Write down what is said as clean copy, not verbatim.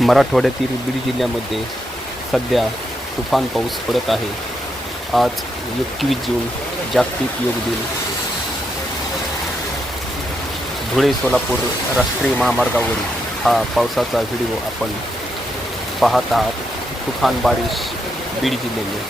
मराठवाड्यातील बीड जिल्ह्यामध्ये सध्या तुफान पाऊस पडत आहे. आज 21 जून जागतिक योग दिन. धुळे सोलापूर राष्ट्रीय महामार्गावरील हा पावसाचा व्हिडिओ आपण पाहत आहात. तुफान बारिश बीड जिल्हे में.